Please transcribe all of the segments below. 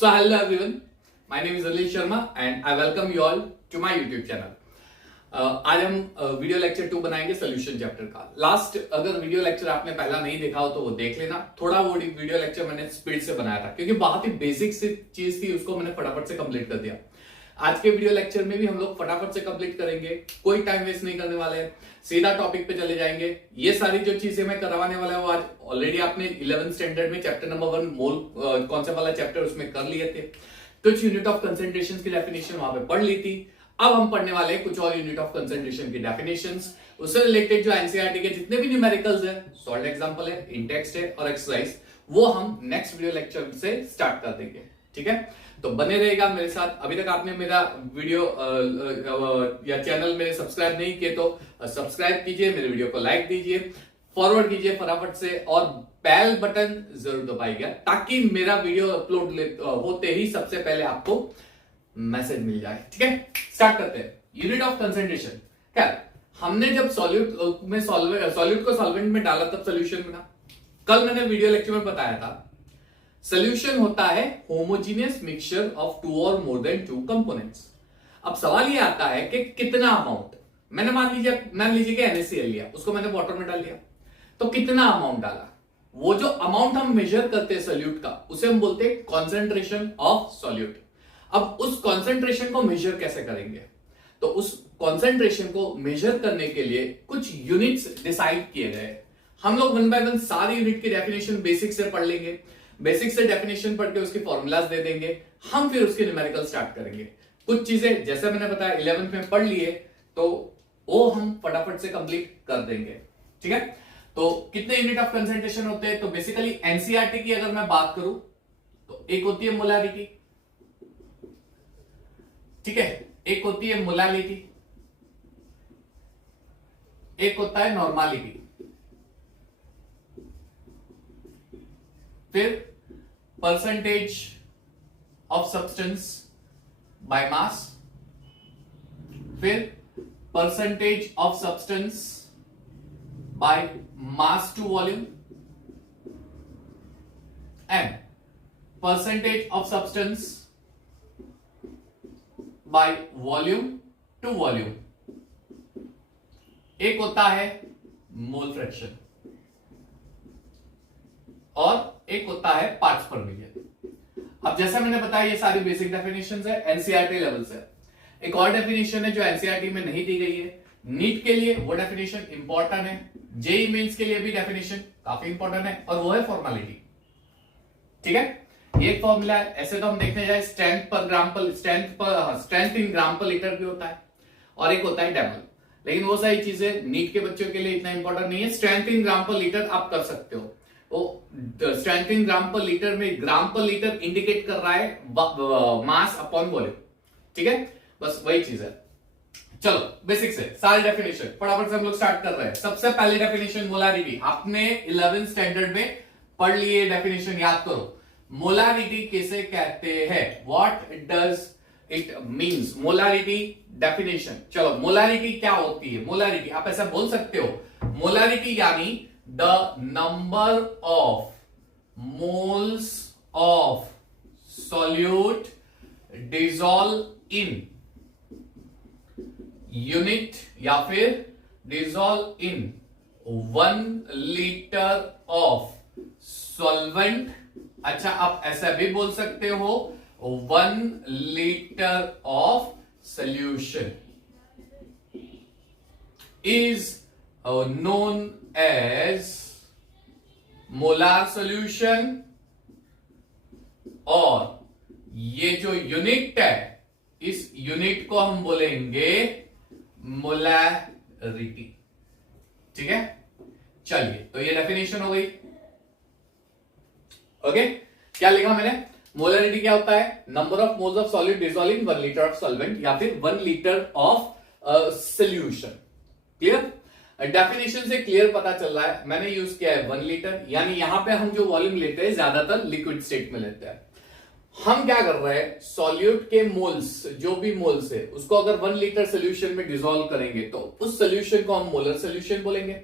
So hello everyone, my name is Alish Sharma and I welcome you all to my YouTube channel. आज हम video lecture 2 बनाएंगे solution chapter का। Last अगर video lecture आपने पहला नहीं देखा हो तो वो देख लेना। थोड़ा वो वीडियो लेक्चर मैंने स्पीड से बनाया था क्योंकि बहुत ही बेसिक सी चीज थी, उसको मैंने फटाफट से कंप्लीट कर दिया। आज के वीडियो लेक्चर में भी हम लोग फटाफट से कंप्लीट करेंगे, कोई टाइम वेस्ट नहीं करने वाले हैं, सीधा टॉपिक पे चले जाएंगे। ये सारी जो चीजें मैं करवाने वाला हूँ आज ऑलरेडी आपने 11th स्टैंडर्ड में चैप्टर नंबर 1 मोल कॉन्सेप्ट वाला चैप्टर उसमें कर लिए थे। कुछ यूनिट ऑफ कंसंट्रेशन की डेफिनेशन वहां पे पढ़ ली थी। अब हम पढ़ने वाले हैं कुछ और यूनिट ऑफ कंसंट्रेशन की डेफिनेशंस, उससे रिलेटेड जो एनसीईआरटी के जितने भी न्यूमेरिकल्स है, सॉल्व एग्जांपल है, इंटेक्स्ट है और एक्सरसाइज, वो हम नेक्स्ट वीडियो लेक्चर से स्टार्ट कर देंगे। ठीक है, तो बने रहेगा मेरे साथ। अभी तक आपने मेरा वीडियो या चैनल में सब्सक्राइब नहीं किए तो सब्सक्राइब कीजिए, मेरे वीडियो को लाइक दीजिए, फॉरवर्ड कीजिए फटाफट से और बेल बटन जरूर दबाइएगा ताकि मेरा वीडियो अपलोड होते ही सबसे पहले आपको मैसेज मिल जाए। ठीक है, स्टार्ट करते हैं। यूनिट ऑफ कंसंट्रेशन क्या, हमने जब सॉल्यूट में सॉल्यूट को सॉल्वेंट में डाला तब सोल्यूशन बना। कल मैंने वीडियो लेक्चर में बताया था सोल्यूशन होता है होमोजीनियस मिक्सचर ऑफ 2 और मोर देन 2 कंपोनेंट्स। अब सवाल ये आता है कि कितना अमाउंट, मैंने मान लीजिए कि NaCl लिया, उसको मैंने वाटर में डाल दिया, तो कितना अमाउंट डाला, वो जो अमाउंट हम मेजर करते हैं सोल्यूट का उसे हम बोलते हैं कॉन्सेंट्रेशन ऑफ सोल्यूट। अब उस कॉन्सेंट्रेशन को मेजर कैसे करेंगे, तो उस कॉन्सेंट्रेशन को मेजर करने के लिए कुछ यूनिट्स डिसाइड किए गए। हम लोग 1 बाय 1 सारी यूनिट की डेफिनेशन बेसिक से पढ़ लेंगे, बेसिक से डेफिनेशन पढ़ के उसके फॉर्मूलाज दे देंगे, हम फिर उसके न्यूमेरिकल स्टार्ट करेंगे। कुछ चीजें जैसे मैंने बताया 11th में पढ़ लिए तो वो हम फटाफट से कंप्लीट कर देंगे। ठीक है, तो कितने यूनिट ऑफ कंसंट्रेशन होते हैं, तो बेसिकली एनसीईआरटी की अगर मैं बात करूं तो एक होती है मोलारिटी, ठीक है, एक होती है मोलालिटी, एक होता है नॉर्मालिटी, फिर percentage of substance by mass, फिर percentage of substance by mass to volume and percentage of substance by volume to volume. एक होता है मोल फ्रैक्शन और एक होता है पार्ट्स पर मिलियन। अब जैसा मैंने बताया ये सारी बेसिक डेफिनेशंस है, एनसीईआरटी लेवल से। एक और डेफिनेशन है जो एनसीईआरटी में नहीं दी गई है, नीट के लिए वो डेफिनेशन इंपॉर्टेंट है, जेईई मेंस के लिए भी डेफिनेशन काफी इंपॉर्टेंट है और वो है फॉर्मेलिटी। ठीक है, एक फॉर्मूला है, ऐसे तो हम देखने जाए स्ट्रेंथ इन ग्राम पर लीटर भी होता है और एक होता है डेमल, लेकिन वो सारी चीजें नीट के बच्चों के लिए इतना इंपॉर्टेंट नहीं है। स्ट्रेंथ इन ग्राम पर लीटर आप कर सकते हो, वो स्ट्रेंथ इन ग्राम पर लीटर में ग्राम पर लीटर इंडिकेट कर रहा है मास अपॉन वॉल्यूम। ठीक है, बस वही चीज है। चलो बेसिक से सारी डेफिनेशन फटाफट से हम लोग स्टार्ट कर रहे हैं। सबसे पहली डेफिनेशन मोलारिटी, आपने 11th स्टैंडर्ड में पढ़ लिए डेफिनेशन, याद करो। मोलारिटी किसे कहते हैं, what does it means, molarity definition. चलो मोलारिटी क्या होती है, मोलारिटी आप ऐसा बोल सकते हो, मोलारिटी यानी the number of moles of solute dissolve in unit या फिर dissolve in 1 litre of solvent. अच्छा, आप ऐसा भी बोल सकते हो 1 litre of solution is known as molar solution, और ये जो यूनिट है इस यूनिट को हम बोलेंगे मोलारिटी। ठीक है, चलिए तो ये डेफिनेशन हो गई। ओके, क्या लिखा मैंने, मोलारिटी क्या होता है, number of moles of solid dissolving 1 litre of solvent या फिर 1 litre of solution. Clear, definition से क्लियर पता चल रहा है, मैंने यूज किया है 1 लीटर, यानी यहां पे हम जो वॉल्यूम लेते हैं ज्यादातर लिक्विड स्टेट में लेते हैं। हम क्या कर रहे हैं, सॉल्यूट के मोल्स, जो भी मोल्स है उसको अगर 1 लीटर सोल्यूशन में डिसॉल्व करेंगे तो उस सोल्यूशन को हम मोलर सोल्यूशन बोलेंगे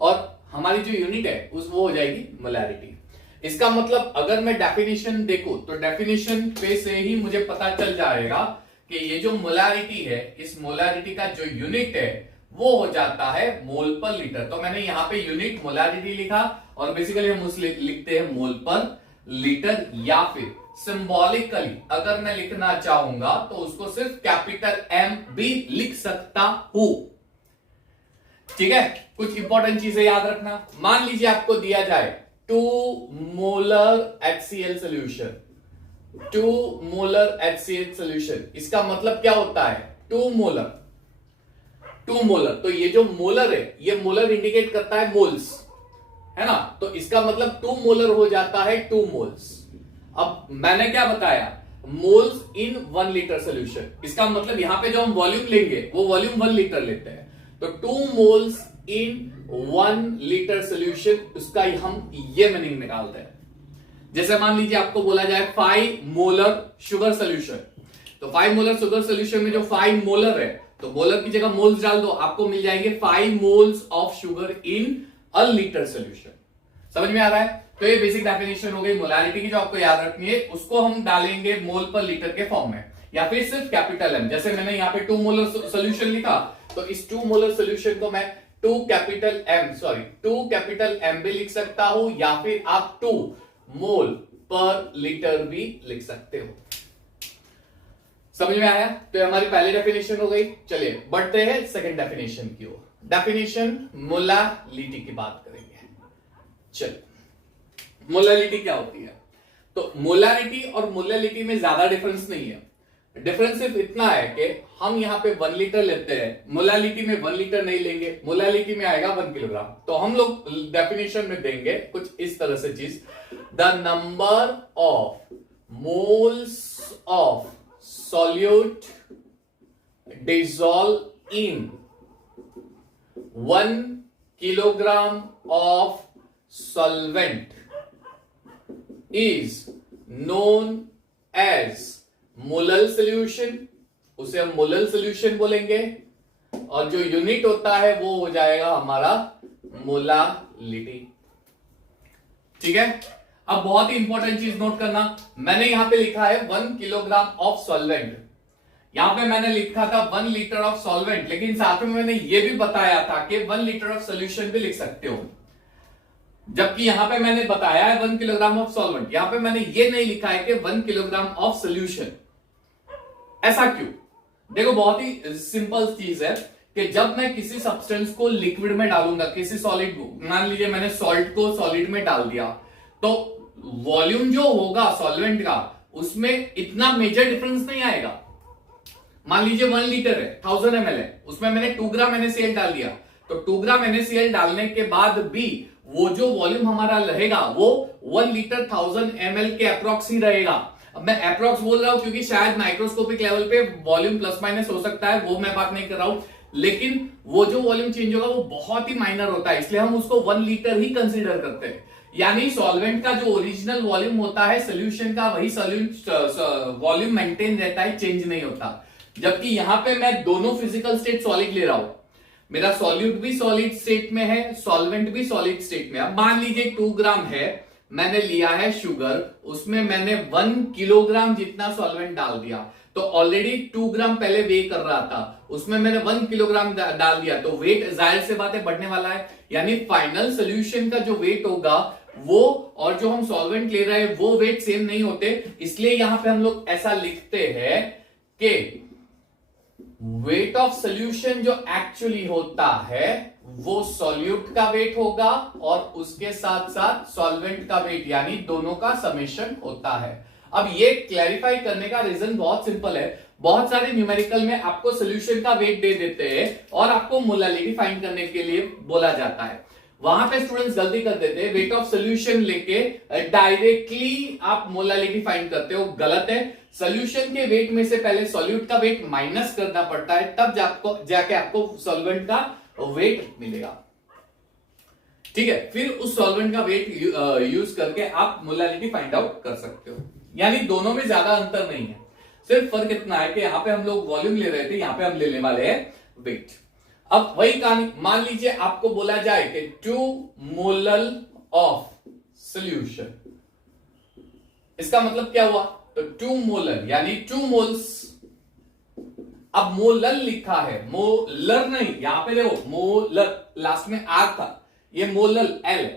और हमारी जो यूनिट है उस वो हो जाएगी मोलैरिटी। इसका मतलब अगर मैं डेफिनेशन देखूं तो डेफिनेशन पे से ही मुझे पता चल जाएगा कि ये जो मोलारिटी है, इस मोलारिटी का जो यूनिट है वो हो जाता है मोल पर लीटर। तो मैंने यहां पे यूनिट मोलारिटी लिखा और बेसिकली हम उस लिखते हैं मोल पर लीटर, या फिर सिंबॉलिकली अगर मैं लिखना चाहूंगा तो उसको सिर्फ कैपिटल एम भी लिख सकता हूं। ठीक है, कुछ इंपॉर्टेंट चीजें याद रखना। मान लीजिए आपको दिया जाए 2 molar HCl solution, 2 molar HCl solution, इसका मतलब क्या होता है 2 मोलर, 2 मोलर। तो ये जो मोलर है, ये मोलर इंडिकेट करता है मोल्स, है ना, तो इसका मतलब 2 मोलर हो जाता है 2 मोल्स। अब मैंने क्या बताया, मोल्स इन 1 लीटर सोल्यूशन, इसका मतलब यहां पे जो हम वॉल्यूम लेंगे वो वॉल्यूम 1 लीटर लेते हैं, तो 2 मोल्स इन 1 लीटर सोल्यूशन, उसका हम ये मीनिंग निकालते हैं। जैसे मान लीजिए आपको बोला जाए 5 मोलर शुगर सोल्यूशन, तो 5 मोलर शुगर सोल्यूशन में जो 5 मोलर है, तो मोलर की जगह मोल्स डाल दो, आपको मिल जाएंगे 5 moles of sugar in a litre solution. समझ में आ रहा है? तो ये बेसिक डेफिनेशन हो गई मोलारिटी की, जो आपको याद रखनी है। उसको हम डालेंगे मोल पर लीटर के फॉर्म में, या फिर सिर्फ कैपिटल एम। जैसे मैंने यहाँ पे 2 मोलर सोल्यूशन लिखा, तो इस 2 मोलर सोल्यूशन को मैं 2 कैपिटल एम भी लिख सकता हूं, या फिर आप 2 मोल पर लीटर भी लिख सकते हो। समझ में आया? तो हमारी पहली डेफिनेशन हो गई। चलिए बढ़ते हैं सेकंड डेफिनेशन की ओर। डेफिनेशन मोलालिटी की बात करेंगे। चलिए, मोलालिटी क्या होती है? तो मोलारिटी और मोलालिटी में ज्यादा डिफरेंस नहीं है। डिफरेंस सिर्फ इतना है कि हम यहां पे 1 लीटर लेते हैं, मोलालिटी में 1 लीटर नहीं लेंगे, मोलालिटी में आएगा 1 किलोग्राम। तो हम लोग डेफिनेशन में देंगे कुछ इस तरह से चीज, the number of moles of solute dissolve in 1 kilogram of solvent is known as molal solution, उसे हम मोलल सोल्यूशन बोलेंगे, और जो यूनिट होता है वो हो जाएगा हमारा मोलालिटी। ठीक है, अब बहुत ही इंपॉर्टेंट चीज नोट करना, मैंने यहां पे लिखा है 1 किलोग्राम ऑफ सॉल्वेंट, यहां पे मैंने लिखा था 1 लीटर ऑफ सॉल्वेंट, लेकिन साथ में मैंने ये भी बताया था कि 1 लीटर ऑफ सोल्यूशन भी लिख सकते हो, जबकि यहां पे मैंने बताया है 1 किलोग्राम ऑफ सॉल्वेंट, यहां पे मैंने ये नहीं लिखा है कि 1 किलोग्राम ऑफ सोल्यूशन। ऐसा क्यों? देखो बहुत ही सिंपल चीज है कि जब मैं किसी सब्सटेंस को लिक्विड में डालूंगा, किसी सॉलिड को, मान लीजिए मैंने सॉल्ट को सॉलिड में डाल दिया, तो वॉल्यूम जो होगा सॉल्वेंट का उसमें इतना मेजर डिफरेंस नहीं आएगा। मान लीजिए 1 लीटर है, 1000 ml है, उसमें मैंने 2 ग्राम NaCl डाल दिया, तो 2 ग्राम NaCl डालने के बाद भी वो जो वॉल्यूम हमारा रहेगा वो 1 लीटर 1000 ml के अप्रॉक्स ही रहेगा। अब मैं अप्रॉक्स बोल रहा हूं क्योंकि शायद माइक्रोस्कोपिक लेवल पे वॉल्यूम प्लस माइनस हो सकता है, वो मैं बात नहीं कर रहा हूं, लेकिन वो जो वॉल्यूम चेंज होगा वो बहुत ही माइनर होता है, इसलिए हम उसको 1 लीटर ही कंसीडर करते हैं। यानी सॉल्वेंट का जो ओरिजिनल वॉल्यूम होता है सोल्यूशन का, वही वॉल्यूम मेंटेन रहता है, चेंज नहीं होता। जबकि यहां पे मैं दोनों फिजिकल स्टेट सॉलिड ले रहा हूं, मेरा सॉल्यूट भी सॉलिड स्टेट में है, सॉल्वेंट भी सॉलिड स्टेट में। अब मान लीजिए 2 ग्राम है, मैंने लिया है शुगर, उसमें मैंने 1 किलोग्राम जितना सॉल्वेंट डाल दिया, तो ऑलरेडी 2 ग्राम पहले वे कर रहा था, उसमें मैंने 1 किलोग्राम डाल दिया, तो वेट जाहिर से बात है बढ़ने वाला है। यानी फाइनल सोल्यूशन का जो वेट होगा वो और जो हम सॉल्वेंट ले रहे हैं वो वेट सेम नहीं होते, इसलिए यहां पे हम लोग ऐसा लिखते हैं कि वेट ऑफ सोल्यूशन जो एक्चुअली होता है वो सॉल्यूट का वेट होगा और उसके साथ साथ सॉल्वेंट का वेट, यानी दोनों का समेशन होता है। अब ये क्लैरिफाई करने का रीजन बहुत सिंपल है, बहुत सारे न्यूमेरिकल में आपको सोल्यूशन का वेट दे देते हैं और आपको मोलालिटी फाइंड करने के लिए बोला जाता है, वहां पे स्टूडेंट्स गलती कर देते हैं, वेट ऑफ सोल्यूशन लेके डायरेक्टली आप मोलालिटी फाइंड करते हो, गलत है। सोल्यूशन के वेट में से पहले सॉल्यूट का वेट माइनस करना पड़ता है, तब जाके आपको सॉल्वेंट का वेट मिलेगा। ठीक है, फिर उस सॉल्वेंट का वेट यूज करके आप मोलालिटी फाइंड आउट कर सकते हो। यानी दोनों में ज्यादा अंतर नहीं है, सिर्फ फर्क इतना है कि यहां पे हम लोग वॉल्यूम ले रहे थे, यहां पे हम लेने वाले हैं वेट। अब वही कहानी, मान लीजिए आपको बोला जाए कि 2 मोलल ऑफ सोल्यूशन, इसका मतलब क्या हुआ, तो 2 मोलर यानी 2 मोल्स। अब मोलर लिखा है, मोलर नहीं, यहां पे देखो मोलर लास्ट में आर था, ये मोलर एल,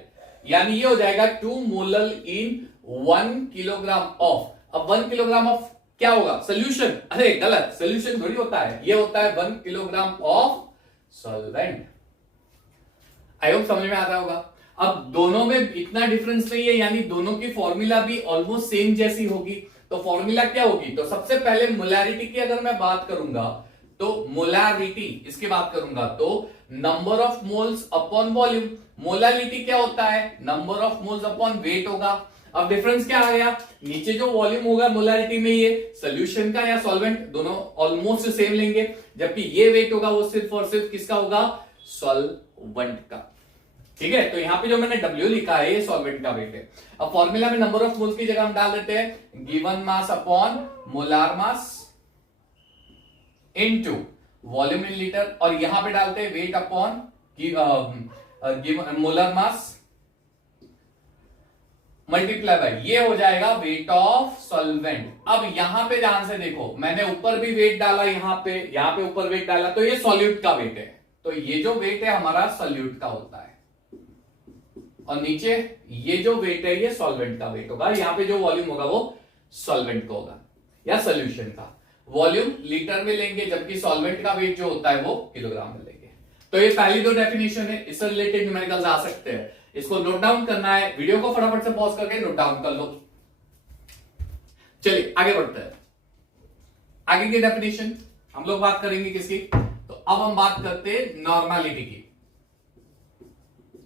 यानी ये हो जाएगा 2 मोलर इन 1 किलोग्राम ऑफ। अब 1 किलोग्राम ऑफ क्या होगा, सोल्यूशन, अरे गलत, सोल्यूशन थोड़ी होता है, ये होता है 1 kilogram of solvent. I hope समझ में आता होगा। अब दोनों में इतना डिफरेंस नहीं है, यानी दोनों की फॉर्मूला भी ऑलमोस्ट सेम जैसी होगी। तो फॉर्मूला क्या होगी, तो सबसे पहले मोलैरिटी की अगर मैं बात करूंगा, तो मोलैरिटी इसकी बात करूंगा तो number of moles upon volume. Molarity क्या होता है, number of moles upon weight होगा। अब डिफरेंस क्या आ गया, नीचे जो वॉल्यूम होगा मोलैरिटी में, ये सोल्यूशन का या सॉल्वेंट दोनों ऑलमोस्ट सेम लेंगे, जबकि ये वेट होगा वो सिर्फ और सिर्फ किसका होगा, सॉल्वेंट का। ठीक है, तो यहां पे जो मैंने W लिखा है ये सॉल्वेंट का वेट है। अब फॉर्मूला में नंबर ऑफ मोल्स की जगह हम डाल देते हैं given mass upon molar mass into volume in litre, और यहां पे डालते हैं weight upon given molar mass multiply by, ये हो जाएगा वेट ऑफ सॉल्वेंट। अब यहां पे ध्यान से देखो, मैंने ऊपर भी वेट डाला, यहां पे ऊपर वेट डाला, तो ये सॉल्यूट का वेट है। तो ये जो वेट है हमारा सॉल्यूट का होता है, और नीचे ये जो वेट है ये सॉल्वेंट का वेट होगा। यहां पे जो वॉल्यूम होगा वो सॉल्वेंट का होगा या सोल्यूशन का। वॉल्यूम लीटर में लेंगे, जबकि सॉल्वेंट का वेट जो होता है वो किलोग्राम में लेंगे। तो ये पहली दो डेफिनेशन है, इससे रिलेटेड न्यूमेरिकल्स आ सकते हैं। इसको नोट डाउन करना है, वीडियो को फटाफट से पॉज करके नोट डाउन कर लो। चलिए आगे बढ़ते हैं। आगे की डेफिनेशन हम लोग बात करेंगे किसकी, तो अब हम बात करते हैं नॉर्मलिटी की।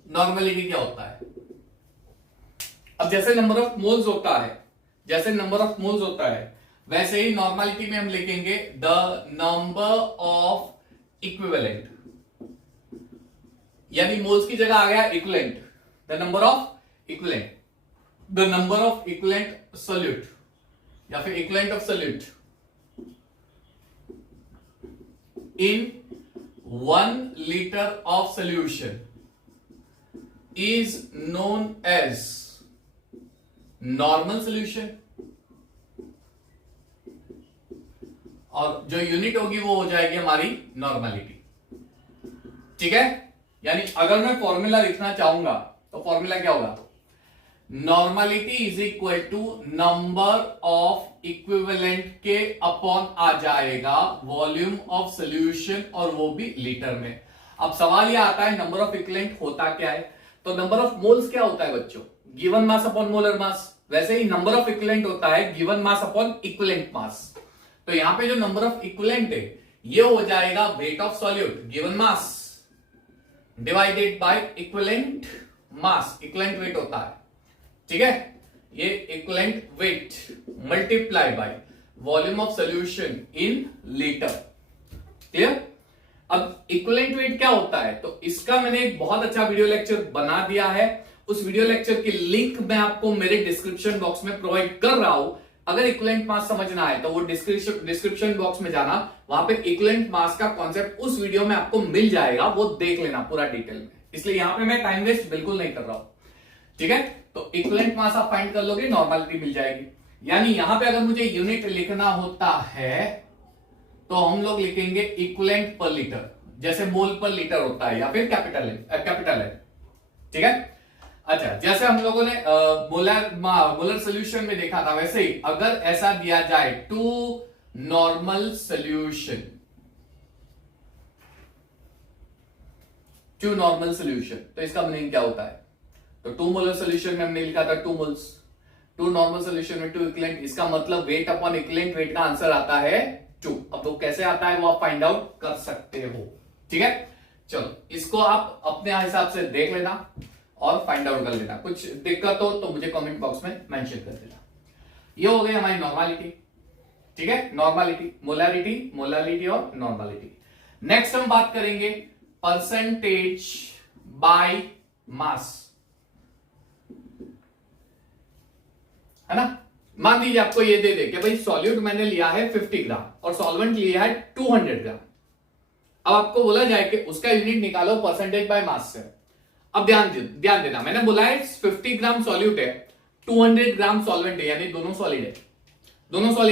नॉर्मलिटी क्या होता है, अब जैसे नंबर ऑफ मोल्स होता है, वैसे ही नॉर्मलिटी में हम लिखेंगे द नंबर ऑफ इक्विवेलेंट, यानी मोल्स की जगह आ गया equivalent, the number of equivalent, the number of equivalent solute या फिर equivalent of solute in 1 litre of solution is known as normal solution, और जो यूनिट होगी वो हो जाएगी हमारी नॉर्मलिटी। ठीक है, यानी अगर मैं फॉर्मूला लिखना चाहूंगा तो फॉर्मूला क्या होगा, normality is equal to number of equivalent के अपॉन आ जाएगा वॉल्यूम ऑफ सोल्यूशन, और वो भी लीटर में। अब सवाल यह आता है नंबर ऑफ इक्विवेलेंट होता क्या है, तो नंबर ऑफ मोल्स क्या होता है बच्चों, given mass upon molar mass. वैसे ही नंबर ऑफ इक्विवेलेंट होता है given mass upon equivalent mass. तो यहां पे जो नंबर ऑफ इक्विवेलेंट है ये हो जाएगा weight of solute given mass divided by equivalent mass, equivalent weight होता है। ठीक है, ये equivalent weight multiply by volume of solution in litre. Clear. अब इक्विवेलेंट वेट क्या होता है, तो इसका मैंने एक बहुत अच्छा वीडियो लेक्चर बना दिया है। उस वीडियो लेक्चर की लिंक मैं आपको मेरे डिस्क्रिप्शन बॉक्स में प्रोवाइड कर रहा हूं। अगर इक्विवेलेंट मास समझना है तो वो डिस्क्रिप्शन बॉक्स में जाना, वहां पे इक्विवेलेंट मास का कॉन्सेप्ट उस वीडियो में आपको मिल जाएगा, वो देख लेना पूरा डिटेल में। इसलिए यहां पे मैं टाइम वेस्ट बिल्कुल नहीं कर रहा हूं। ठीक है, तो इक्विवेलेंट मास आप फाइंड कर लोगे, नॉर्मलिटी मिल जाएगी। यानी यहां पे अगर मुझे यूनिट लिखना होता है तो हम लोग लिखेंगे इक्विवेलेंट पर लीटर, जैसे मोल पर लीटर होता है, या फिर कैपिटल है। ठीक है, अच्छा, जैसे हम लोगों ने मोलर सोल्यूशन में देखा था, वैसे ही अगर ऐसा दिया जाए 2 नॉर्मल सोल्यूशन, 2 नॉर्मल सोल्यूशन, तो इसका मीनिंग क्या होता है, तो 2 मोलर सोल्यूशन में हमने लिखा था 2 मोल्स, 2 नॉर्मल सोल्यूशन में 2 इक्विवेलेंट, इसका मतलब वेट अपॉन इक्विवेलेंट वेट का आंसर आता है 2। अब वो कैसे आता है वो आप फाइंड आउट कर सकते हो। ठीक है, चलो इसको आप अपने हिसाब से देख लेना और फाइंड आउट कर लेना। कुछ दिक्कत हो तो मुझे कमेंट बॉक्स में मेंशन कर देना। ये हो गई हमारी नॉर्मलिटी। ठीक है, नॉर्मलिटी, मोलारिटी और नॉर्मलिटी। नेक्स्ट हम बात करेंगे परसेंटेज बाय मास, है ना। मान लीजिए आपको ये दे दे कि भाई सॉल्यूट मैंने लिया है 50 ग्राम और सॉल्वेंट लिया है 200 ग्राम। अब आपको बोला जाए कि उसका यूनिट निकालो परसेंटेज बाय मास से। अब ध्यान देना, मैंने बोला है 50 ग्राम सॉल्यूट है, 200 ग्राम सॉल्वेंट है, यानी दोनों सॉलिड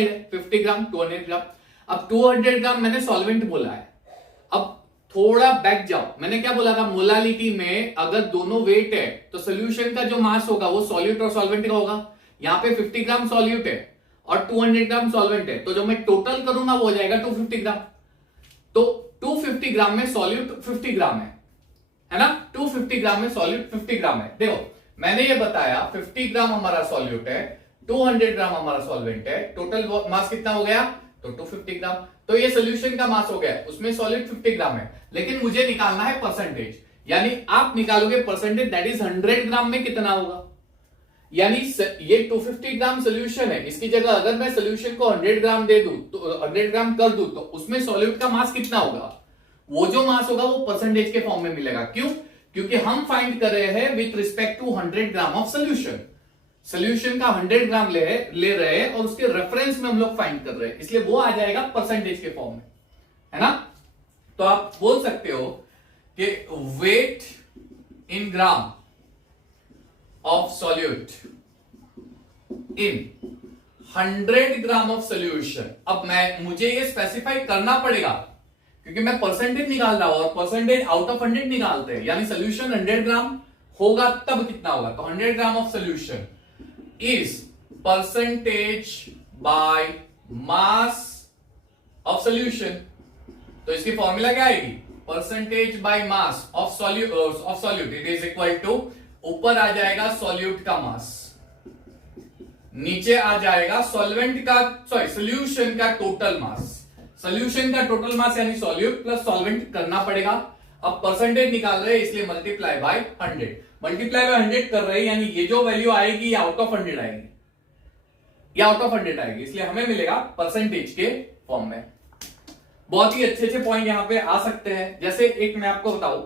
है, 50 ग्राम 200 ग्राम। अब 200 ग्राम मैंने सॉल्वेंट बोला है। अब थोड़ा बैक जाओ, मैंने क्या बोला था, मोलालिटी में अगर दोनों वेट है तो सोल्यूशन का जो मास होगा वो सॉल्यूट और सॉल्वेंट का होगा। यहाँ पे 50 ग्राम सॉल्यूट है और 200 ग्राम सॉल्वेंट है, तो जो मैं टोटल करूंगा वो हो जाएगा 250 ग्राम। तो 250 ग्राम में सॉल्यूट 50 ग्राम है ना, 250 ग्राम में सॉल्यूट 50 ग्राम है। देखो मैंने ये बताया 50 ग्राम हमारा सॉल्यूट है, 200 ग्राम हमारा सॉल्वेंट है, टोटल मास कितना हो गया, तो 250 ग्राम। तो ये सोल्यूशन का मास हो गया, उसमें सॉलिड 50 ग्राम है, लेकिन मुझे निकालना है परसेंटेज, यानी आप निकालोगे परसेंटेज, दैट इज 100 ग्राम में कितना होगा। यानी ये 250 ग्राम सोल्यूशन है, इसकी जगह अगर मैं सोल्यूशन को 100 ग्राम दे दूं, तो 100 ग्राम कर दूं, तो उसमें सॉल्यूट का मास कितना होगा, वो जो मास होगा वो परसेंटेज के फॉर्म में मिलेगा। क्यों, क्योंकि हम फाइंड कर रहे हैं with respect to 100 gram of solution. Solution का 100 ग्राम ले रहे हैं और उसके रेफरेंस में हम लोग फाइंड कर रहे हैं, इसलिए वो आ जाएगा परसेंटेज के फॉर्म में, है ना। तो आप बोल सकते हो कि weight in gram of solute in 100 gram of solution. अब मुझे ये स्पेसिफाई करना पड़ेगा क्योंकि मैं परसेंटेज निकाल रहा हूं और परसेंटेज आउट ऑफ 100 निकालते हैं, यानी सोल्यूशन 100 ग्राम होगा तब कितना होगा, तो 100 gram of solution is percentage by mass of solution। तो इसकी फॉर्मूला क्या आएगी, percentage by mass of solute it is equal to, ऊपर आ जाएगा सॉल्यूट का मास, नीचे आ जाएगा सॉल्वेंट का सोल्यूशन का टोटल मास। सोल्यूशन का टोटल मास यानी सॉल्यूट प्लस सॉल्वेंट करना पड़ेगा। अब परसेंटेज निकाल रहे हैं इसलिए मल्टीप्लाई बाय 100, मल्टीप्लाई बाय 100 कर रहे हैं, यानी ये जो वैल्यू आएगी ये आउट ऑफ 100 आएगी, ये आउट ऑफ 100 आएगी, इसलिए हमें मिलेगा परसेंटेज के फॉर्म में। बहुत ही अच्छे अच्छे पॉइंट यहां पे आ सकते हैं। जैसे एक मैं आपको बताऊं,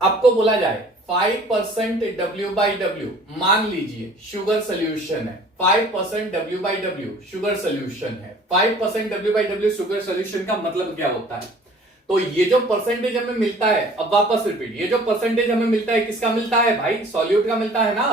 आपको बोला जाए 5% W/W, मान लीजिए शुगर सोल्यूशन है, 5% W/W शुगर सोल्यूशन है। 5% W/W शुगर सोल्यूशन का मतलब क्या होता है, तो ये जो परसेंटेज हमें मिलता है, अब वापस रिपीट, ये जो परसेंटेज हमें मिलता है किसका मिलता है भाई, सॉल्यूट का मिलता है ना।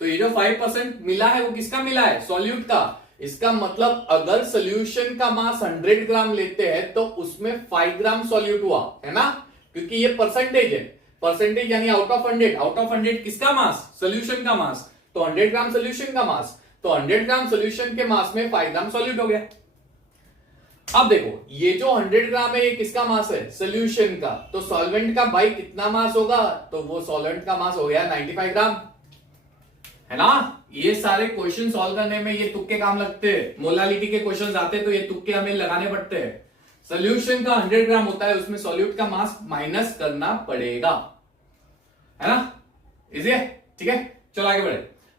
तो ये जो 5% मिला है वो किसका मिला है, सॉल्यूट का। इसका मतलब अगर सोल्यूशन का मास 100 ग्राम लेते हैं तो उसमें 5 ग्राम सॉल्यूट हुआ, है ना, क्योंकि ये परसेंटेज है, परसेंटेज यानी आउट ऑफ 100, आउट ऑफ 100 किसका मास, सोल्यूशन का मास, तो 100 ग्राम सोल्यूशन का मास, तो 100 ग्राम सोल्यूशन के मास में 5 ग्राम सॉल्यूट हो गया। अब देखो ये जो 100 ग्राम है ये किसका मास है, सोल्यूशन का, तो सॉल्वेंट का भाई कितना मास होगा, तो वो सॉल्वेंट का मास हो गया 95 ग्राम, है ना। ये सारे क्वेश्चन सॉल्व करने में ये तुक्के काम लगते हैं, मोलालिटी के क्वेश्चन आते हैं तो ये तुक्के हमें लगाने पड़ते हैं। सोल्यूशन का 100 ग्राम होता है, उसमें सॉल्यूट का मास माइनस करना पड़ेगा, है ना, इजी है, ठीक है। चलो आगे बढ़े।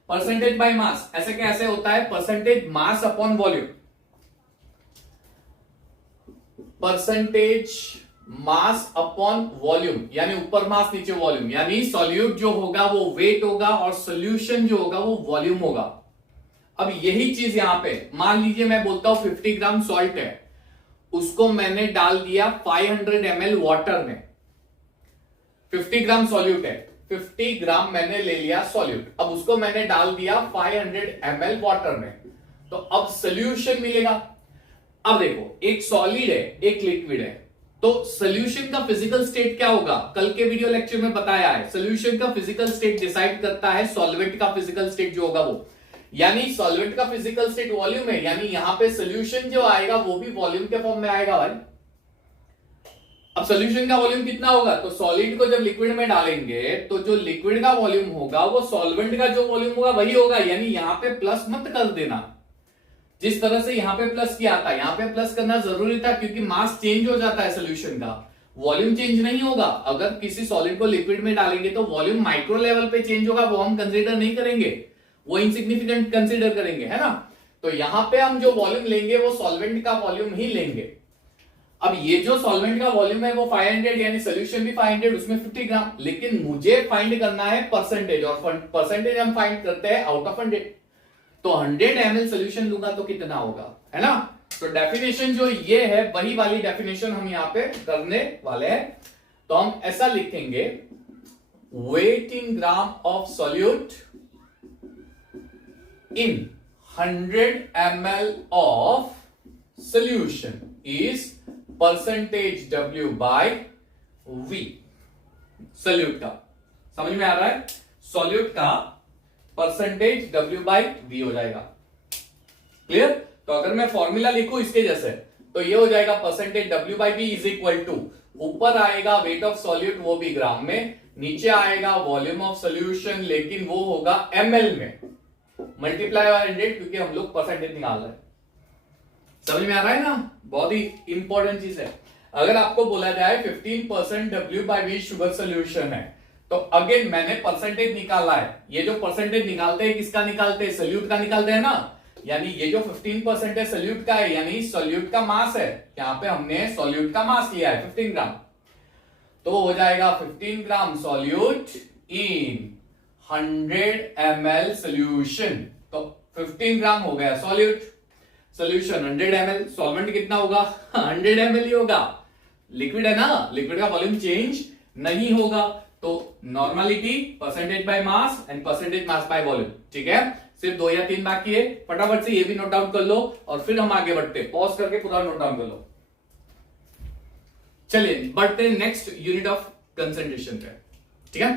परसेंटेज बाय मास ऐसे कैसे होता है, percentage mass upon volume, percentage mass upon volume, यानी ऊपर मास नीचे वॉल्यूम, यानी सॉल्यूट जो होगा वो वेट होगा और सोल्यूशन जो होगा वो वॉल्यूम होगा। अब यही चीज यहां पे मान लीजिए मैं बोलता हूं 50 ग्राम सॉल्ट है, उसको मैंने डाल दिया 500 ml वाटर में, 50 ग्राम सॉल्यूट है, 50 ग्राम मैंने ले लिया सॉल्यूट, अब उसको मैंने डाल दिया 500 ml वाटर में, तो अब सोल्यूशन मिलेगा। अब देखो एक सॉलिड है एक लिक्विड है, तो सोल्यूशन का फिजिकल स्टेट क्या होगा, कल के वीडियो लेक्चर में बताया है, सोल्यूशन का फिजिकल स्टेट डिसाइड करता है सॉल्वेंट का फिजिकल स्टेट जो होगा वो, यानी सॉल्वेंट का फिजिकल स्टेट वॉल्यूम है, यानी यहां पे सोल्यूशन जो आएगा वो भी वॉल्यूम के फॉर्म में आएगा भाई। अब सोल्यूशन का वॉल्यूम कितना होगा, तो सॉलिड को जब लिक्विड में डालेंगे तो जो लिक्विड का वॉल्यूम होगा वो सॉल्वेंट का जो वॉल्यूम होगा वही होगा, यानी यहां पे प्लस मत कर देना, जिस तरह से यहां पे प्लस किया था यहां पे प्लस करना जरूरी था, क्योंकि मास चेंज हो जाता है सोल्यूशन का, वॉल्यूम चेंज नहीं होगा। अगर किसी सॉलिड को लिक्विड में डालेंगे तो वॉल्यूम माइक्रो लेवल पे चेंज होगा, वो हम कंसीडर नहीं करेंगे, वो इनसिग्निफिकेंट कंसीडर करेंगे, है ना। तो यहां पे हम जो वॉल्यूम लेंगे वो सॉल्वेंट का वॉल्यूम ही लेंगे। अब ये जो सॉल्वेंट का वॉल्यूम है वो 500, यानी सोल्यूशन भी 500, उसमें 50 ग्राम, लेकिन मुझे फाइंड करना है परसेंटेज, और परसेंटेज हम फाइंड करते हैं आउट ऑफ 100, तो 100 ml सोल्यूशन लूंगा तो कितना होगा, है ना। तो डेफिनेशन जो ये है वही वाली डेफिनेशन हम यहां पे करने वाले हैं, तो हम ऐसा लिखेंगे, weight in gram of solute in 100 ml of solution is percentage W by V। Solute का समझ में आ रहा है, सॉल्यूट का परसेंटेज W by V हो जाएगा। क्लियर? तो अगर मैं फॉर्मूला लिखूं इसके जैसे तो ये हो जाएगा percentage W by V is equal to, ऊपर आएगा वेट ऑफ सॉल्यूट वो भी ग्राम में, नीचे आएगा वॉल्यूम ऑफ सोल्यूशन लेकिन वो होगा ml में, मल्टीप्लाई बाय 100 क्योंकि हम लोग परसेंटेज निकाल रहे हैं। समझ में आ रहा है ना, बहुत ही इंपॉर्टेंट चीज है। अगर आपको बोला जाए 15% W by V sugar solution है तो अगेन मैंने परसेंटेज निकाला है, ये जो परसेंटेज निकालते हैं किसका निकालते हैं, सोल्यूट का निकालते हैं ना, यानी ये जो 15% है सोल्यूट का है, यानी सोल्यूट का मास है, यहां पे हमने सोल्यूट का मास लिया है 15 ग्राम, तो हो जाएगा 15 ग्राम सोल्यूट इन 100 ml सोल्यूशन, तो 15 ग्राम हो गया सोल्यूट, सोल्यूशन 100 ml, सॉल्वेंट कितना होगा 100 ml ही होगा, लिक्विड है ना, लिक्विड का वॉल्यूम चेंज नहीं होगा, तो normality percentage by mass and percentage mass by volume. ठीक है, सिर्फ 2 या 3 बाकी है, फटाफट से ये भी नोट डाउन कर लो और फिर हम आगे बढ़ते, पॉज करके पूरा नोट डाउन कर लो। चलिए बढ़ते हैं नेक्स्ट यूनिट ऑफ कंसंट्रेशन पे। ठीक है,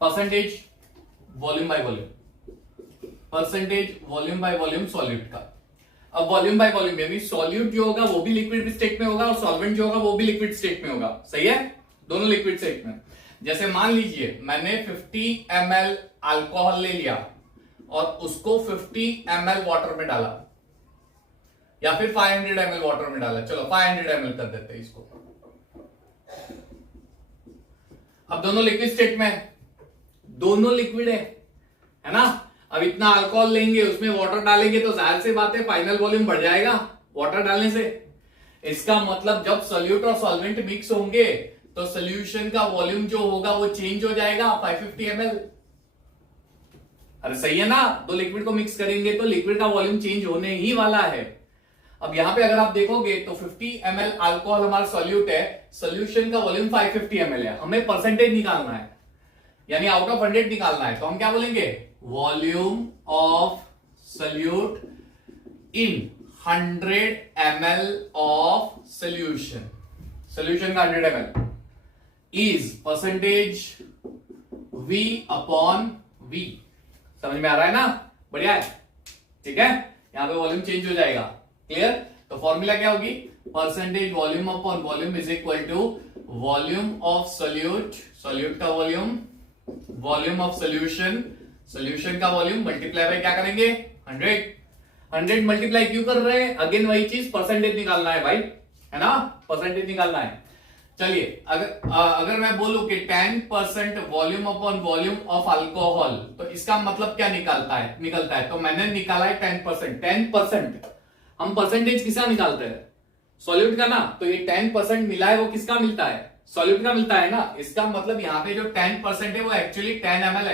percentage volume by volume, percentage volume by volume solute का। अब वॉल्यूम बाय वॉल्यूम यानी सॉल्यूट जो होगा वो भी लिक्विड स्टेट में होगा और सॉल्वेंट जो होगा वो भी लिक्विड स्टेट में होगा, सही है, दोनों लिक्विड स्टेट में। जैसे मान लीजिए मैंने 50 ml अल्कोहल ले लिया और उसको 50 ml वाटर में डाला, या फिर 500 ml वाटर में डाला, चलो 500 ml कर देते हैं इसको। अब दोनों लिक्विड स्टेट में है, दोनों लिक्विड है ना। अब इतना अल्कोहल लेंगे उसमें वाटर डालेंगे तो जाहिर सी बात है फाइनल वॉल्यूम बढ़ जाएगा वाटर डालने से। इसका मतलब जब सोल्यूट और सॉल्वेंट मिक्स होंगे तो सोल्यूशन का वॉल्यूम जो होगा वो चेंज हो जाएगा 550 ml। अरे सही है ना, दो लिक्विड को मिक्स करेंगे तो लिक्विड का वॉल्यूम चेंज होने ही वाला है। अब यहां पे अगर आप देखोगे तो 50 ml अल्कोहल हमारा सोल्यूट है, सोल्यूशन का वॉल्यूम 550 ml है, हमें परसेंटेज निकालना है यानी आउट ऑफ 100 निकालना है, तो हम क्या बोलेंगे volume of solute in 100 ml of solution, solution का 100 ml is percentage V upon V। समझ में आ रहा है ना, बढ़िया है। ठीक है, यहां पे वॉल्यूम चेंज हो जाएगा, क्लियर। तो फॉर्मूला क्या होगी, percentage volume upon volume is equal to volume of solute, solute का volume, volume of solution, solution का वॉल्यूम मल्टीप्लाई बाय क्या करेंगे 100, 100 मल्टीप्लाई क्यों कर रहे हैं, अगेन वही चीज परसेंटेज निकालना है भाई, है ना, परसेंटेज निकालना है। चलिए अगर मैं बोलूं कि 10% volume upon volume of alcohol, तो इसका मतलब क्या निकलता है तो मैंने निकाला है 10%। 10% हम परसेंटेज किसका निकालते हैं, सॉल्यूट का ना, तो ये 10% मिला है वो किसका मिलता है, सॉल्यूट का मिलता है ना। इसका मतलब यहां पे जो 10% है वो एक्चुअली 10 ml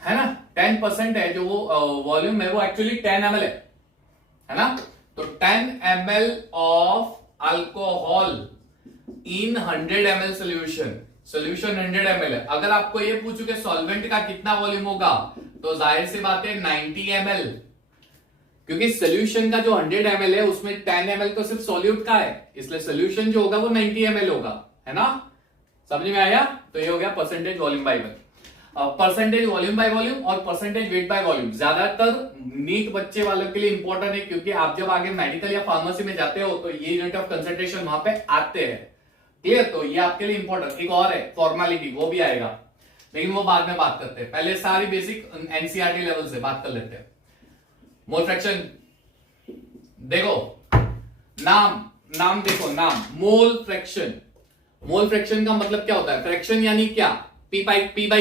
है ना, 10% है जो वो वॉल्यूम है वो एक्चुअली 10 ml है ना। तो 10 ml of alcohol in 100 ml solution, solution 100 ml है। अगर आपको ये पूछूं कि सॉल्वेंट का कितना वॉल्यूम होगा तो जाहिर सी बात है 90 ml, क्योंकि सोल्यूशन का जो 100 ml है उसमें 10 ml तो सिर्फ सॉल्यूट का है, इसलिए सोल्यूशन जो होगा वो 90 ml होगा, है ना, समझ में आया। तो ये हो गया percentage volume by volume, percentage volume by volume और परसेंटेज वेट बाय वॉल्यूम ज्यादातर नीट बच्चे वालों के लिए इंपॉर्टेंट है, क्योंकि आप जब आगे मेडिकल या फार्मेसी में जाते हो तो ये यूनिट ऑफ कंसंट्रेशन वहां पे आते हैं, क्लियर। तो ये आपके लिए इंपॉर्टेंट। एक और है फॉर्मेलिटी, वो भी आएगा लेकिन वो बाद में बात करते हैं, पहले सारी बेसिक एनसीईआरटी लेवल से बात कर लेते हैं। मोल फ्रैक्शन देखो, नाम देखो, नाम मोल फ्रैक्शन, मोल फ्रैक्शन का मतलब क्या होता है, फ्रैक्शन यानी क्या, P by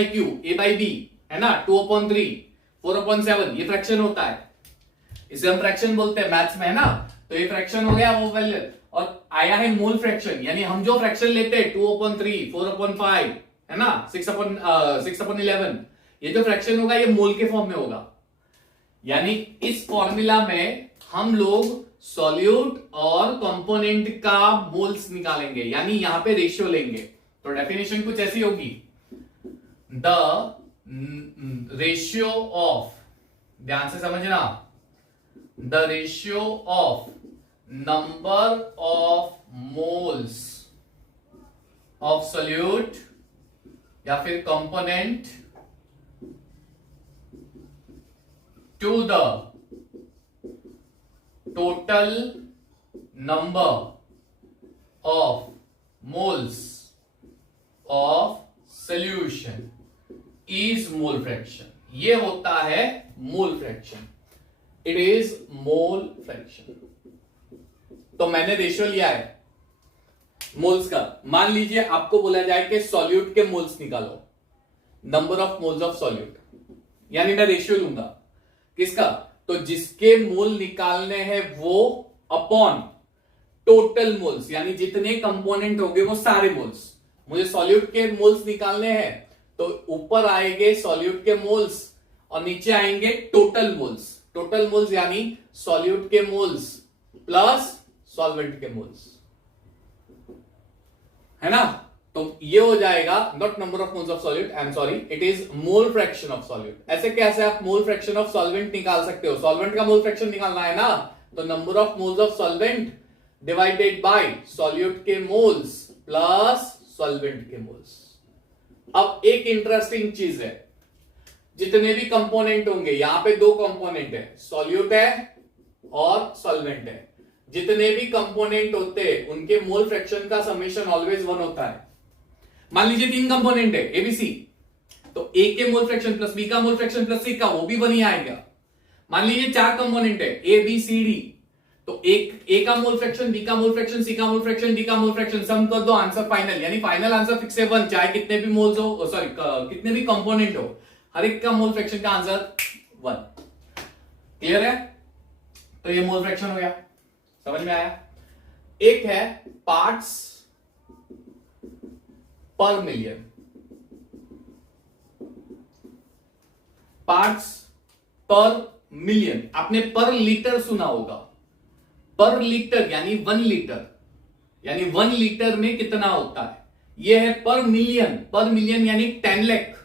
Q, A by B है ना, 2/3, 4/7 ये फ्रैक्शन होता है, इसे हम फ्रैक्शन बोलते हैं मैथ्स में, है ना। तो ये फ्रैक्शन हो गया वो वैल्यू, और आया है मोल फ्रैक्शन, यानी हम जो फ्रैक्शन लेते हैं 2/3, 4/5 है ना, 6/11, ये जो फ्रैक्शन होगा ये मोल के फॉर्म में होगा। यानी इस फॉर्मूला में हम लोग सॉल्यूट और कंपोनेंट का मोल्स निकालेंगे, यानी यहां पे रेशियो लेंगे। तो डेफिनेशन कुछ ऐसी होगी, द रेशियो ऑफ, ध्यान से समझना, the ratio of number of moles of solute या फिर component to the total number of moles of solution is mole fraction. ये होता है mole fraction, it is mole fraction. तो मैंने रेशियो लिया है मोल्स का। मान लीजिए आपको बोला जाए कि सॉल्यूट के मोल्स निकालो, number of moles of solute, यानी मैं रेशियो लूंगा किसका, तो जिसके मोल निकालने हैं वो अपॉन टोटल मोल्स, यानी जितने कंपोनेंट होंगे वो सारे मोल्स। मुझे सॉल्यूट के मोल्स निकालने हैं तो ऊपर आएंगे सॉल्यूट के मोल्स और नीचे आएंगे टोटल मोल्स। टोटल मोल्स यानी सॉल्यूट के मोल्स प्लस सॉल्वेंट के मोल्स, है ना। तो ये हो जाएगा not number of moles of solute, I am sorry, it is mole fraction of solute. ऐसे कैसे आप मोल फ्रैक्शन ऑफ सॉल्वेंट निकाल सकते हो, सॉल्वेंट का मोल फ्रैक्शन निकालना है ना, तो number of moles of solvent divided by solute के मोल्स प्लस सॉल्वेंट के मोल्स। अब एक इंटरेस्टिंग चीज है, जितने भी कंपोनेंट होंगे, यहां पे दो कंपोनेंट है, सॉल्यूट है और सॉल्वेंट है। जितने भी कंपोनेंट होते हैं उनके मोल फ्रैक्शन का समेशन ऑलवेज 1 होता है। मान लीजिए 3 कंपोनेंट है एबीसी, तो ए के मोल फ्रैक्शन प्लस बी का मोल फ्रैक्शन प्लस सी का, वो भी 1 ही आएगा। मान लीजिए 4 कंपोनेंट है ए बी सी डी, तो एक ए का मोल फ्रैक्शन, बी का मोल फ्रैक्शन, सी का मोल फ्रैक्शन, डी का मोल फ्रैक्शन, सम कर दो, आंसर फाइनल, यानी फाइनल आंसर फिक्स है 1। चाहे कितने भी मोल्स हो, सॉरी कितने भी कंपोनेंट हो, हर एक का मोल फ्रैक्शन का आंसर 1। क्लियर है। तो ये मोल फ्रैक्शन हो गया, समझ में आया। एक है parts per million. Parts per million, आपने पर लीटर सुना होगा, पर लीटर यानी 1 लीटर, यानी 1 लीटर में कितना होता है, यह है पर मिलियन। पर मिलियन यानी 10 लाख।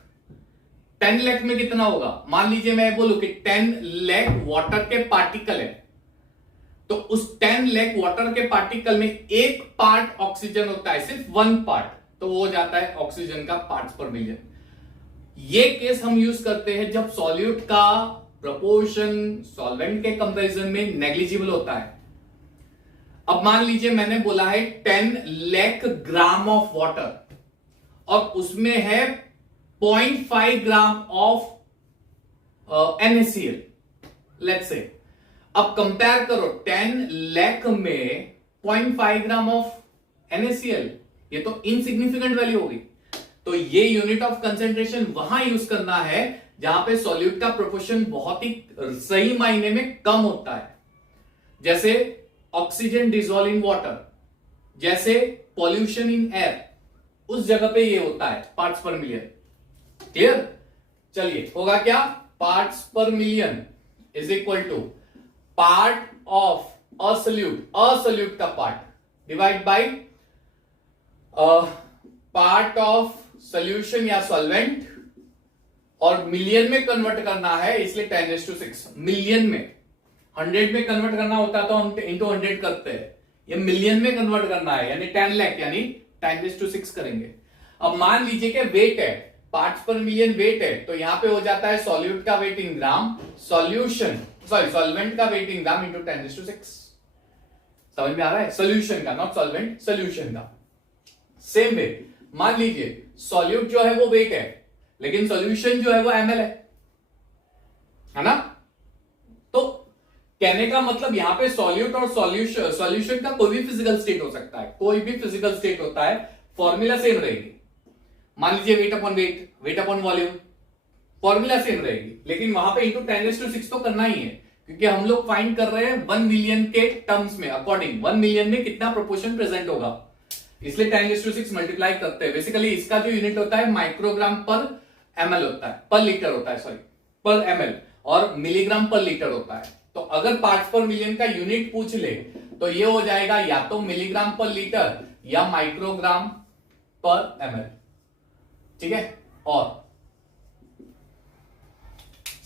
10 लाख में कितना होगा, मान लीजिए मैं बोलूं कि 10 लाख वाटर के पार्टिकल है, तो उस 10 लाख वाटर के पार्टिकल में एक पार्ट ऑक्सीजन होता है, सिर्फ 1 पार्ट, तो वो हो जाता है ऑक्सीजन का पार्ट्स पर मिलियन। ये केस हम यूज करते हैं जब सॉल्यूट का प्रोपोर्शन सॉल्वेंट के कंपैरिजन में नेग्लिजिबल होता है। अब मान लीजिए मैंने बोला है 10 लाख ग्राम ऑफ वाटर और उसमें है 0.5 gram of NaCl, let's say. अब कंपेयर करो 10 लाख में 0.5 ग्राम ऑफ NaCl, ये तो इनसिग्निफिकेंट वैल्यू होगी। तो ये यूनिट ऑफ कंसेंट्रेशन वहां यूज करना है जहां पे सॉल्यूट का प्रोपोर्शन बहुत ही सही मायने में कम होता है, जैसे ऑक्सीजन डिसॉल्व इन वाटर, जैसे पॉल्यूशन इन एयर, उस जगह पे ये होता है पार्ट्स पर मिलियन। क्लियर। चलिए होगा क्या, parts per million is equal to part of a solute का part divide by part of solution या सॉल्वेंट, और मिलियन में कन्वर्ट करना है इसलिए 10⁶। मिलियन में, 100 में कन्वर्ट करना होता तो हम इंटू 100 करते हैं, ये मिलियन में कन्वर्ट करना है यानी 10 लाख यानी 10⁶ करेंगे। अब मान लीजिए कि वेट है, पार्ट्स पर मिलियन वेट है, तो यहां पे हो जाता है सॉल्यूट का वेट इन ग्राम, सॉल्वेंट का वेट इन ग्राम इंटू 10⁶। समझ में आ रहा है, सोल्यूशन का, नॉट सॉल्वेंट, सोल्यूशन का। सेम वे मान लीजिए सॉल्यूट जो है वो वेट है, लेकिन सॉल्यूशन जो है वो ml है ना। तो कहने का मतलब यहां पे सॉल्यूट और सॉल्यूशन का कोई भी फिजिकल स्टेट हो सकता है, कोई भी फिजिकल स्टेट होता है, फॉर्मूला सेम रहेगी। मान लीजिए weight upon weight, weight upon volume, formula same रहेगी, लेकिन वहां पे इंटू 10⁶ तो करना ही है, क्योंकि हम लोग फाइंड कर रहे हैं 1 मिलियन के टर्म्स में, अकॉर्डिंग 1 मिलियन में कितना प्रोपोर्शन प्रेजेंट होगा, इसलिए 10⁶ मल्टीप्लाई करते हैं। बेसिकली इसका जो यूनिट होता है माइक्रोग्राम पर ml होता है, पर लीटर होता है, सॉरी पर ml, और मिलीग्राम पर लीटर होता है। तो अगर पार्ट्स पर मिलियन का यूनिट पूछ ले तो ये हो जाएगा या तो मिलीग्राम पर लीटर या माइक्रोग्राम पर ml, ठीक है। और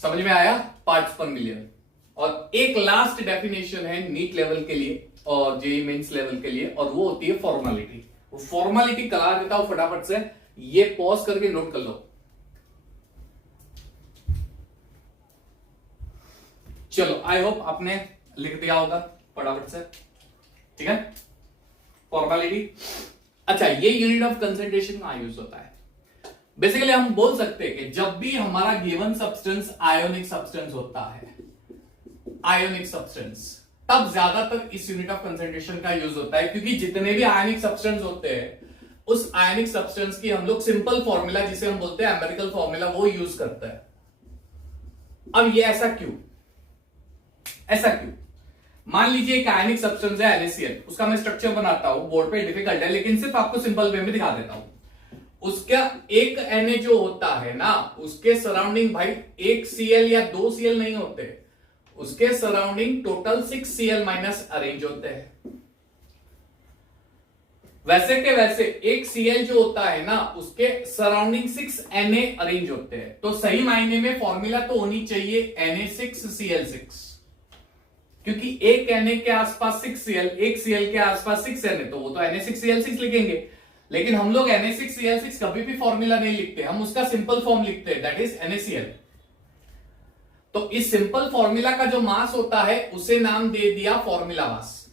समझ में आया? Parts per million. और एक लास्ट डेफिनेशन है नीट लेवल के लिए और जेईई मेंस लेवल के लिए, और वो होती है फॉर्मेलिटी। वो फॉर्मेलिटी करा देता हूं फटाफट से, ये पॉज करके नोट कर लो। चलो, आई होप आपने लिख दिया होगा फटाफट से, ठीक है? फॉर्मेलिटी। अच्छा, ये यूनिट ऑफ कंसंट्रेशन कहां यूज होता है? बेसिकली हम बोल सकते हैं कि जब भी हमारा गिवन सब्सटेंस आयोनिक सब्सटेंस होता है, आयोनिक सब्सटेंस, तब ज्यादातर इस यूनिट ऑफ कंसंट्रेशन का यूज होता है, क्योंकि जितने भी आयनिक सब्सटेंस होते हैं उस आयनिक सब्सटेंस की हम लोग सिंपल फॉर्मूला, जिसे हम बोलते हैं एम्पिरिकल फॉर्मूला, वो यूज करते हैं। अब ये ऐसा क्यों? ऐसा क्यों? मान लीजिए एक आयनिक सब्सटेंस है NaCl, उसका मैं स्ट्रक्चर बनाता हूं, बोर्ड पे डिफिकल्ट है लेकिन सिर्फ आपको सिंपल वे में दिखा देता हूं। उसका एक Na जो होता है ना, उसके सराउंडिंग भाई एक Cl या 2 Cl नहीं होते, उसके surrounding total 6 Cl minus arrange होते हैं। वैसे के वैसे एक Cl जो होता है ना, उसके सराउंडिंग 6 Na अरेंज होते हैं। तो सही मायने में फॉर्मूला तो होनी चाहिए Na6Cl6, क्योंकि एक Na के आसपास 6 Cl, एक Cl के आसपास 6 Na, तो वो तो Na6Cl6 लिखेंगे। लेकिन हम लोग Na6Cl6 कभी भी फॉर्मूला नहीं लिखते, हम उसका सिंपल फॉर्म लिखते हैं, दैट इज NaCl। तो इस सिंपल फॉर्मूला का जो मास होता है उसे नाम दे दिया फॉर्मूला मास,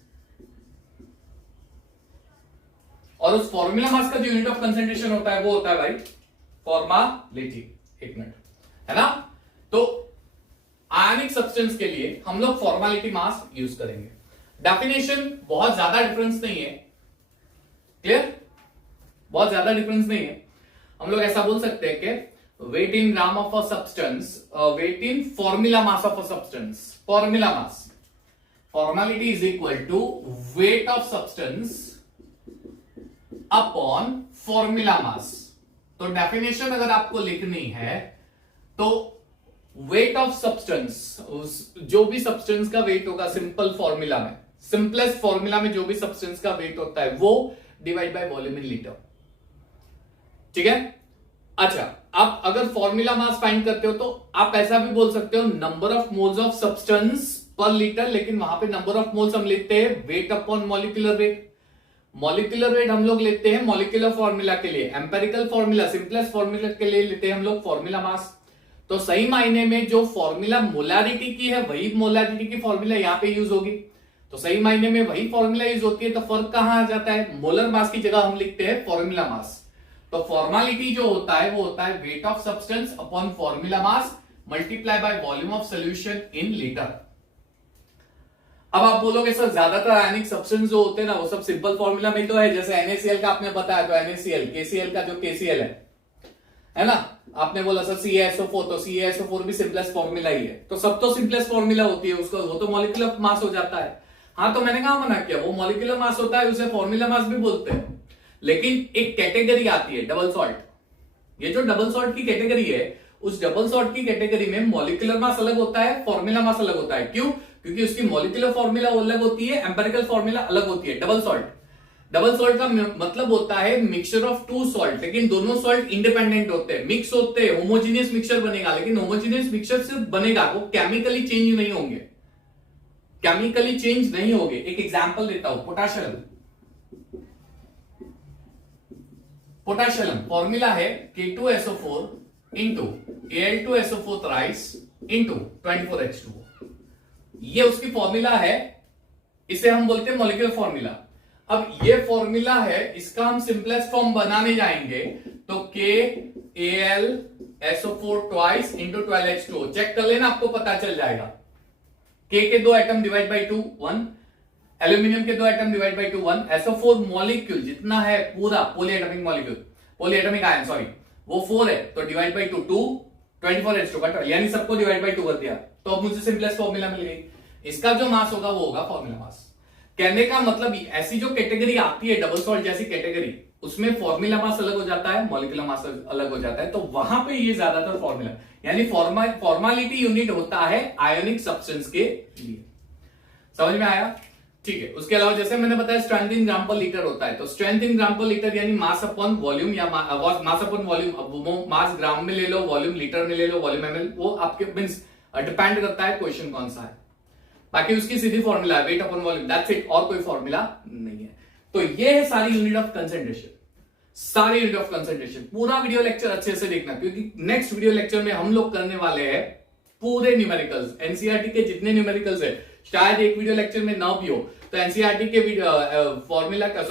और उस फॉर्मूला मास का जो यूनिट ऑफ कंसंट्रेशन होता है वो होता है भाई फॉर्मालिटी। एक मिनट, है ना? तो आयनिक सब्सटेंस के लिए हम लोग फॉर्मालिटी मास यूज करेंगे। डेफिनेशन बहुत ज्यादा डिफरेंस नहीं है, क्लियर? बहुत ज्यादा डिफरेंस नहीं है। हम लोग ऐसा बोल सकते हैं कि weight in gram of a substance, weight in formula mass of a substance, formula mass, formality is equal to weight of substance upon formula mass। तो डेफिनेशन अगर आपको लिखनी है तो weight of substance, जो भी सब्सटेंस का वेट होगा सिंपल फॉर्मूला में, सिंपलेस्ट फॉर्मूला में जो भी सब्सटेंस का वेट होता है वो divide by volume in litre, ठीक है? अच्छा, आप अगर फॉर्मूला मास फाइंड करते हो तो आप ऐसा भी बोल सकते हो number of moles of substance पर लीटर, लेकिन वहां पे नंबर ऑफ मोल्स हम लेते हैं weight upon molecular weight. Molecular weight हम लोग लेते हैं मॉलिक्यूलर फॉर्मूला के लिए, एम्पेरिकल फॉर्मूला, सिंपलेस्ट फॉर्मूला के लिए लेते हैं हम लोग फॉर्मूला मास। तो सही मायने में जो फॉर्मूला मोलारिटी की है वही मोलारिटी की फॉर्मूला यहां पे यूज होगी। तो सही मायने में वही फॉर्मूला यूज होती है, तो फर्क कहां आ जाता है? मोलर मास की जगह हम लिखते हैं फॉर्मूला मास। तो फॉर्मालिटी जो होता है वो होता है weight of substance upon formula mass multiply by volume of solution in litre. अब आप बोलोगे सर ज्यादातर आयनिक सब्सटेंस जो होते हैं ना वो सब सिंपल फॉर्मूला में तो है, जैसे NaCl का आपने बताया तो NaCl, KCl का जो KCl है ना, आपने बोला सर CaSO4, तो CaSO4 भी सिंपलेस्ट फॉर्मूला ही है। तो सब तो सिंपलेस्ट फॉर्मूला होती है, उसको वो तो मॉलिक्यूलर मास हो जाता है। हाँ, तो मैंने कहा मना किया, वो मॉलिक्यूलर मास होता है, उसे फॉर्मूला मास भी बोलते हैं। लेकिन एक कैटेगरी आती है डबल सॉल्ट, ये जो डबल सॉल्ट की कैटेगरी है, उस डबल सॉल्ट की कैटेगरी में मॉलिक्यूलर मास अलग होता है, फॉर्मूला मास अलग होता है। क्यों? क्योंकि उसकी मॉलिक्यूलर फॉर्मूला अलग होती है, एम्पेरिकल फॉर्मूला अलग होती है। डबल सॉल्ट का मतलब होता है मिक्सचर ऑफ टू सॉल्ट, लेकिन दोनों सॉल्ट इंडिपेंडेंट होते हैं, मिक्स होते हैं, होमोजीनियस मिक्सचर बनेगा, लेकिन होमोजीनियस मिक्सचर सिर्फ बनेगा, वो केमिकली चेंज नहीं होंगे, केमिकली चेंज नहीं होंगे। एक एग्जांपल देता हूं, पोटाशियम फॉर्मूला है K2SO4 into Al2SO4 thrice into 24H2। ये उसकी फॉर्मूला है, इसे हम बोलते हैं मॉलिक्यूलर फॉर्मूला। अब ये फॉर्मूला है, इसका हम सिंपलेस्ट फॉर्म बनाने जाएंगे तो KAlSO4 twice into 12H2। Check कर लेना, आपको पता चल जाएगा। K के 2 एटम डिवाइड बाई 2 1, एल्यूमिनियम के 2 atom divide by 2 1, SO4 molecule जितना है पूरा polyatomic molecule, polyatomic ion sorry, वो 4 है, तो डिवाइड बाई 2 2, 24H2 का, यानी सबको डिवाइड बाई 2 कर दिया, तो अब मुझे सिंपलेस्ट फॉर्मूला मिल गई। इसका जो मास होगा वो होगा फॉर्मूला मास। कहने का मतलब ऐसी जो कैटेगरी आती है डबल सॉल्ट जैसी कैटेगरी, उसमें फॉर्मूला मास अलग हो जाता है, मॉलिक्यूलर मास अलग हो जाता है, तो वहां पे ये ज्यादातर फॉर्मूला यानी फॉर्मालिटी यूनिट होता है आयोनिक सब्सटेंस के लिए। समझ में आया? ठीक है। उसके अलावा जैसे मैंने बताया स्ट्रेंथ इन ग्राम पर लीटर होता है, तो स्ट्रेंथ इन ग्राम पर लीटर यानी मास अपॉन वॉल्यूम या मास अपॉन वॉल्यूम, मास ग्राम में ले लो, वॉल्यूम लीटर में ले लो, वॉल्यूम एमएल, वो आपके मींस डिपेंड करता है क्वेश्चन कौन सा है। बाकी उसकी सीधी फॉर्मूला है weight upon volume, that's it, और कोई फॉर्मूला नहीं है। तो ये है सारी यूनिट ऑफ कंसंट्रेशन, सारे यूनिट ऑफ कंसंट्रेशन। पूरा वीडियो लेक्चर अच्छे से देखना, क्योंकि नेक्स्ट वीडियो लेक्चर में हम लोग करने वाले हैं पूरे न्यूमेरिकल्स, एनसीईआरटी के जितने न्यूमेरिकल्स है, शायद एक वीडियो लेक्चर में ना भी हो, तो एनसीईआरटी के फॉर्मूला का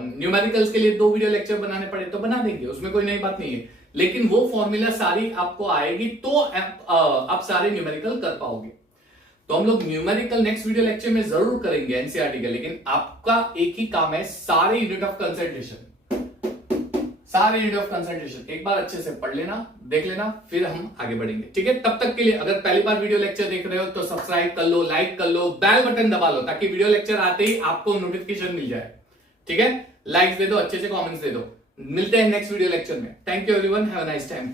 न्यूमेरिकल्स के लिए 2 वीडियो लेक्चर बनाने पड़े तो बना देंगे, उसमें कोई नई बात नहीं है। लेकिन वो फॉर्मूला सारी आपको आएगी तो आप सारे न्यूमेरिकल कर पाओगे। तो हम लोग न्यूमेरिकल नेक्स्ट वीडियो लेक्चर में जरूर करेंगे एनसीईआरटी का, लेकिन आपका एक ही काम है सारे यूनिट ऑफ कंसंट्रेशन, सारे यूनिट ऑफ कंसंट्रेशन एक बार अच्छे से पढ़ लेना, देख लेना, फिर हम आगे बढ़ेंगे। ठीक है, तब तक के लिए अगर पहली बार वीडियो लेक्चर देख रहे हो तो सब्सक्राइब कर लो, लाइक कर लो, बेल बटन दबा लो, ताकि वीडियो लेक्चर आते ही आपको नोटिफिकेशन मिल जाए। ठीक है, लाइक्स दे दो, अच्छे से कमेंट्स दे दो। मिलते हैं नेक्स्ट वीडियो लेक्चर में। Thank you everyone, have a nice time.